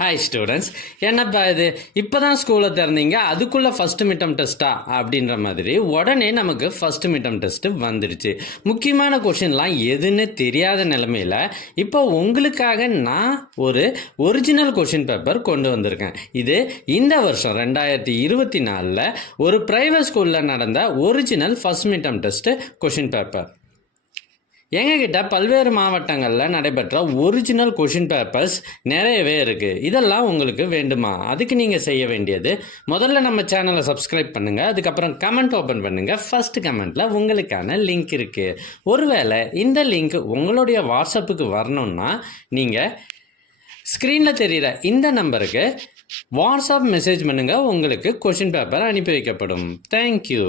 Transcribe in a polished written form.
Hi students, என்னப்பா இது இப்போ தான் ஸ்கூலை திறந்தீங்க, அதுக்குள்ளே ஃபஸ்ட்டு மிட்டம் டெஸ்ட்டா அப்படின்ற மாதிரி உடனே நமக்கு ஃபஸ்ட்டு மிட்டம் டெஸ்ட்டு வந்துடுச்சு. முக்கியமான கொஷின்லாம் எதுன்னு தெரியாத நிலமையில் இப்போ உங்களுக்காக நான் ஒரு ஒரிஜினல் கொஷின் பேப்பர் கொண்டு வந்திருக்கேன். இது இந்த வருஷம் 2024 ஒரு ப்ரைவேட் ஸ்கூலில் நடந்த original first midterm test question paper. எங்ககிட்ட பல்வேறு மாவட்டங்களில் நடைபெற்ற ஒரிஜினல் கொஷின் பேப்பர்ஸ் நிறையவே இருக்குது. இதெல்லாம் உங்களுக்கு வேண்டுமா? அதுக்கு நீங்கள் செய்ய வேண்டியது, முதல்ல நம்ம சேனலை சப்ஸ்கிரைப் பண்ணுங்கள், அதுக்கப்புறம் கமெண்ட் ஓப்பன் பண்ணுங்கள். ஃபஸ்ட்டு கமெண்ட்டில் உங்களுக்கான லிங்க் இருக்குது. ஒருவேளை இந்த லிங்க் உங்களுடைய வாட்ஸ்அப்புக்கு வரணுன்னா நீங்கள் ஸ்க்ரீனில் தெரிகிற இந்த நம்பருக்கு வாட்ஸ்அப் மெசேஜ் பண்ணுங்கள், உங்களுக்கு கொஷின் பேப்பர் அனுப்பி வைக்கப்படும். தேங்க்யூ.